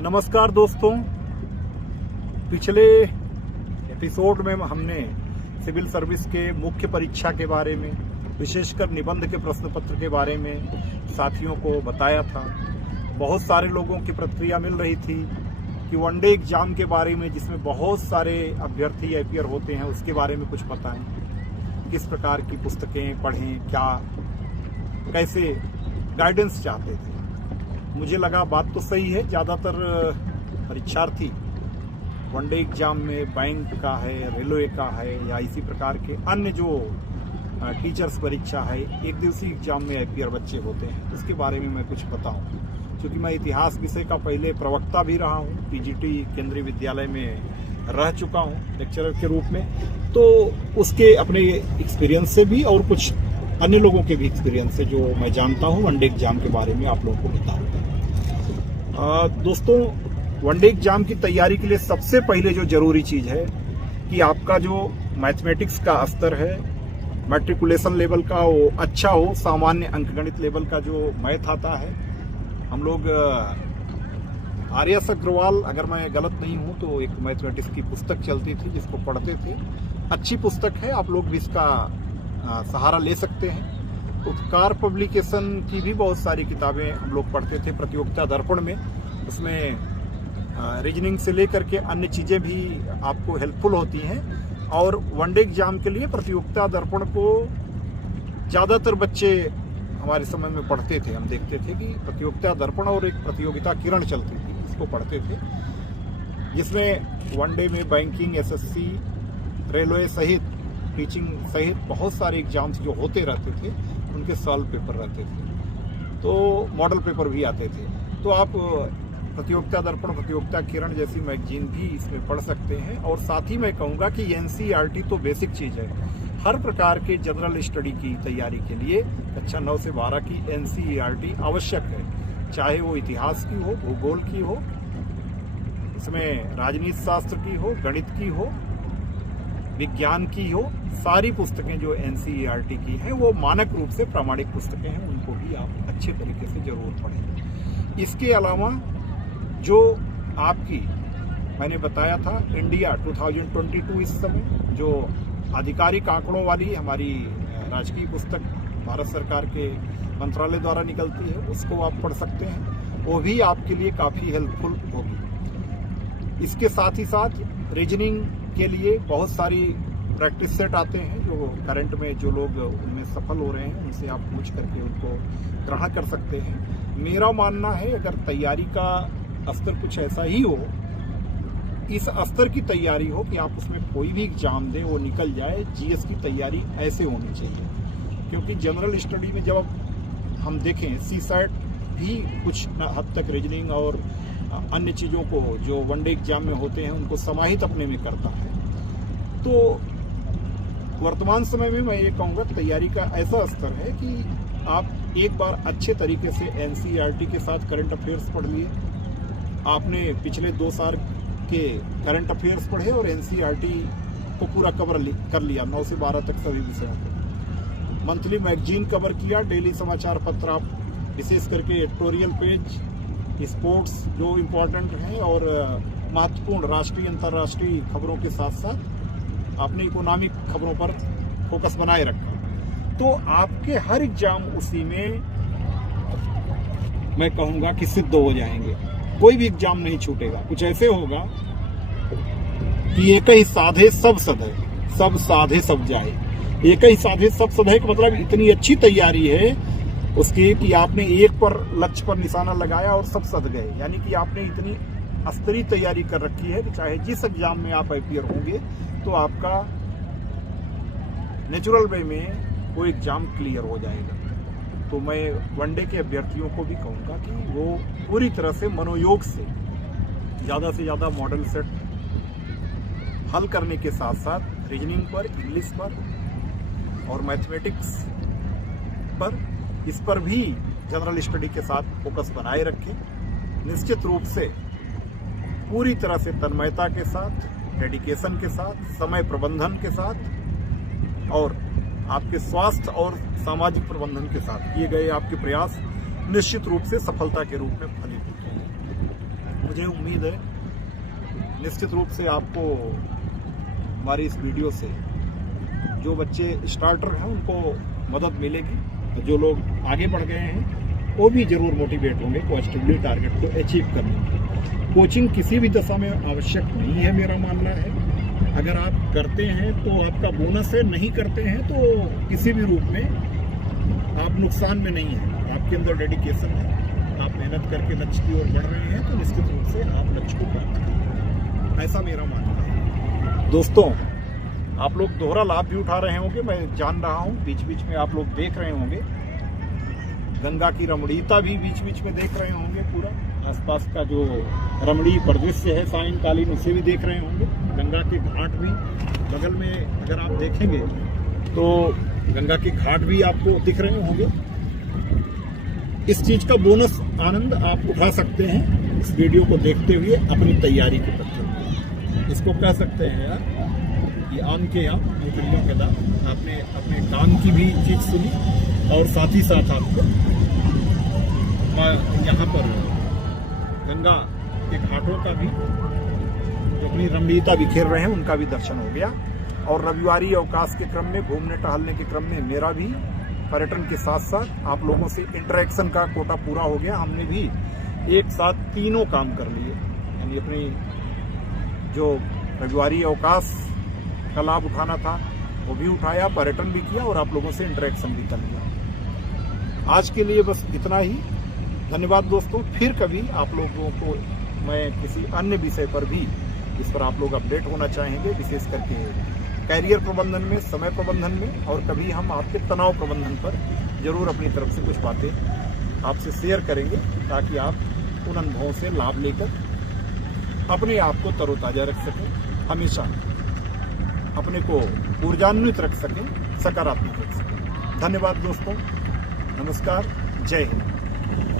नमस्कार दोस्तों, पिछले एपिसोड में हमने सिविल सर्विस के मुख्य परीक्षा के बारे में, विशेषकर निबंध के प्रश्न पत्र के बारे में साथियों को बताया था। बहुत सारे लोगों की प्रतिक्रिया मिल रही थी कि वनडे एग्जाम के बारे में, जिसमें बहुत सारे अभ्यर्थी अपियर होते हैं, उसके बारे में कुछ बताएं। किस प्रकार की पुस्तकें पढ़ें, क्या कैसे गाइडेंस चाहते थे। मुझे लगा बात तो सही है। ज़्यादातर परीक्षार्थी वनडे एग्जाम में बैंक का है, रेलवे का है या इसी प्रकार के अन्य जो टीचर्स परीक्षा है, एक दिवसीय एग्जाम में अपियर बच्चे होते हैं। उसके बारे में मैं कुछ बताऊं, क्योंकि मैं इतिहास विषय का पहले प्रवक्ता भी रहा हूं, पीजीटी केंद्रीय विद्यालय में रह चुका हूं लेक्चरर के रूप में। तो उसके अपने एक्सपीरियंस से भी और कुछ अन्य लोगों के भी एक्सपीरियंस से जो मैं जानता हूं वनडे एग्जाम के बारे में आप लोगों को बताऊंगा। दोस्तों, वनडे एग्जाम की तैयारी के लिए सबसे पहले जो जरूरी चीज है कि आपका जो मैथमेटिक्स का स्तर है, मैट्रिकुलेशन लेवल का, वो अच्छा हो। सामान्य अंकगणित लेवल का जो मैथ आता है, हम लोग आर्यस अग्रवाल, अगर मैं गलत नहीं हूं तो एक मैथमेटिक्स की पुस्तक चलती थी जिसको पढ़ते थे। अच्छी पुस्तक है, आप लोग भी इसका सहारा ले सकते हैं। उत्कार पब्लिकेशन की भी बहुत सारी किताबें हम लोग पढ़ते थे प्रतियोगिता दर्पण में। उसमें रीजनिंग से लेकर के अन्य चीज़ें भी आपको हेल्पफुल होती हैं। और वनडे एग्जाम के लिए प्रतियोगिता दर्पण को ज़्यादातर बच्चे हमारे समय में पढ़ते थे। हम देखते थे कि प्रतियोगिता दर्पण और एक प्रतियोगिता किरण चलती थी, इसको पढ़ते थे, जिसमें वनडे में बैंकिंग, एसएससी, रेलवे सहित, टीचिंग सहित बहुत सारे एग्जाम्स जो होते रहते थे उनके सॉल्व पेपर रहते थे, तो मॉडल पेपर भी आते थे। तो आप प्रतियोगिता दर्पण, प्रतियोगिता किरण जैसी मैगजीन भी इसमें पढ़ सकते हैं। और साथ ही मैं कहूँगा कि एनसीईआरटी तो बेसिक चीज़ है। हर प्रकार के जनरल स्टडी की तैयारी के लिए कक्षा 9 से 12 की एनसीईआरटी आवश्यक है, चाहे वो इतिहास की हो, भूगोल की हो, इसमें राजनीति शास्त्र की हो, गणित की हो, विज्ञान की हो। सारी पुस्तकें जो एनसीईआरटी की हैं वो मानक रूप से प्रामाणिक पुस्तकें हैं, उनको भी आप अच्छे तरीके से जरूर पढ़ें। इसके अलावा जो आपकी मैंने बताया था इंडिया 2022 इस समय जो आधिकारिक आंकड़ों वाली हमारी राजकीय पुस्तक भारत सरकार के मंत्रालय द्वारा निकलती है, उसको आप पढ़ सकते हैं। वो भी आपके लिए काफ़ी हेल्पफुल होगी। इसके साथ ही साथ रीजनिंग के लिए बहुत सारी प्रैक्टिस सेट आते हैं जो करंट में जो लोग उनमें सफल हो रहे हैं उनसे आप पूछ करके उनको ग्रहण कर सकते हैं। मेरा मानना है अगर तैयारी का स्तर कुछ ऐसा ही हो, इस स्तर की तैयारी हो कि आप उसमें कोई भी एग्जाम दे वो निकल जाए, जीएस की तैयारी ऐसे होनी चाहिए। क्योंकि जनरल स्टडी में जब हम देखें, सीसैट भी कुछ हद तक रीजनिंग और अन्य चीज़ों को जो वनडे एग्जाम में होते हैं उनको समाहित अपने में करता है। तो वर्तमान समय में मैं ये कहूँगा तैयारी का ऐसा स्तर है कि आप एक बार अच्छे तरीके से एनसीईआरटी के साथ करंट अफेयर्स पढ़ लिए, आपने पिछले 2 साल के करंट अफेयर्स पढ़े और एनसीईआरटी को पूरा कवर कर लिया, 9 से 12 तक सभी विषयों को। मंथली मैगजीन कवर किया, डेली समाचार पत्र आप विशेष करके एडिटोरियल पेज, स्पोर्ट्स जो इम्पोर्टेंट हैं और महत्वपूर्ण राष्ट्रीय अंतर्राष्ट्रीय खबरों के साथ साथ आपने इकोनॉमिक खबरों पर फोकस बनाए रखा। तो आपके हर एग्जाम उसी में मैं कहूँगा कि सिद्ध हो जाएंगे, कोई भी एग्जाम नहीं छूटेगा। कुछ ऐसे होगा कि एक ही साधे सब सधे, सब साधे सब जाए। एक ही साधे सब सधे का मतलब इतनी अच्छी तैयारी है उसकी कि आपने एक पर लक्ष्य पर निशाना लगाया और सब सध गए। यानी कि आपने इतनी स्तरीय तैयारी कर रखी है कि चाहे जिस एग्जाम में आप अपियर होंगे तो आपका नेचुरल वे में वो एग्जाम क्लियर हो जाएगा। तो मैं वनडे के अभ्यर्थियों को भी कहूँगा कि वो पूरी तरह से मनोयोग से ज़्यादा मॉडल सेट हल करने के साथ साथ रीजनिंग पर, इंग्लिश पर और मैथमेटिक्स पर, इस पर भी जनरल स्टडी के साथ फोकस बनाए रखें। निश्चित रूप से पूरी तरह से तन्मयता के साथ, डेडिकेशन के साथ, समय प्रबंधन के साथ और आपके स्वास्थ्य और सामाजिक प्रबंधन के साथ किए गए आपके प्रयास निश्चित रूप से सफलता के रूप में फलित होते हैं। मुझे मुझे उम्मीद है निश्चित रूप से आपको हमारी इस वीडियो से जो बच्चे स्टार्टर हैं उनको मदद मिलेगी। जो लोग आगे बढ़ गए हैं वो भी जरूर मोटिवेट होंगे पॉजिटिवली टारगेट को अचीव करने के। कोचिंग किसी भी दशा में आवश्यक नहीं है, मेरा मानना है। अगर आप करते हैं तो आपका बोनस है, नहीं करते हैं तो किसी भी रूप में आप नुकसान में नहीं है। आपके अंदर डेडिकेशन है, आप मेहनत करके लक्ष्य की ओर बढ़ रहे हैं तो निश्चित रूप से आप लक्ष्य को प्राप्त करेंगे, ऐसा मेरा मानना है। दोस्तों, आप लोग दोहरा लाभ भी उठा रहे होंगे, मैं जान रहा हूँ। बीच बीच में आप लोग देख रहे होंगे, गंगा की रमणीयता भी बीच बीच में देख रहे होंगे। पूरा आसपास का जो रमणीय परिदृश्य है सायंकालीन, उसे भी देख रहे होंगे। गंगा के घाट भी बगल में अगर आप देखेंगे तो गंगा के घाट भी आपको दिख रहे होंगे। इस चीज का बोनस आनंद आप उठा सकते हैं इस वीडियो को देखते हुए अपनी तैयारी के पत्र। इसको कह सकते हैं यार, ये आम के यहाँ मूंगफलियों के दाम। आपने अपने काम की भी चीज सुनी और साथ ही साथ आपको यहाँ पर गंगा के घाटों का भी जो अपनी रमणीयता बिखेर रहे हैं उनका भी दर्शन हो गया। और रविवारी अवकाश के क्रम में, घूमने टहलने के क्रम में मेरा भी पर्यटन के साथ साथ आप लोगों से इंटरेक्शन का कोटा पूरा हो गया। हमने भी एक साथ तीनों काम कर लिए, यानी अपनी जो रविवारी अवकाश का लाभ उठाना था वो भी उठाया, पर्यटन भी किया और आप लोगों से इंटरेक्शन भी कर लिया। आज के लिए बस इतना ही। धन्यवाद दोस्तों। फिर कभी आप लोगों को मैं किसी अन्य विषय पर भी जिस पर आप लोग अपडेट होना चाहेंगे, विशेष करके कैरियर प्रबंधन में, समय प्रबंधन में, और कभी हम आपके तनाव प्रबंधन पर जरूर अपनी तरफ से कुछ बातें आपसे शेयर करेंगे, ताकि आप उन अनुभवों से लाभ लेकर अपने आप को तरोताजा रख सकें, हमेशा अपने को ऊर्जान्वित रख सकें, सकारात्मक रख सकें। धन्यवाद दोस्तों, नमस्कार, जय हिंद।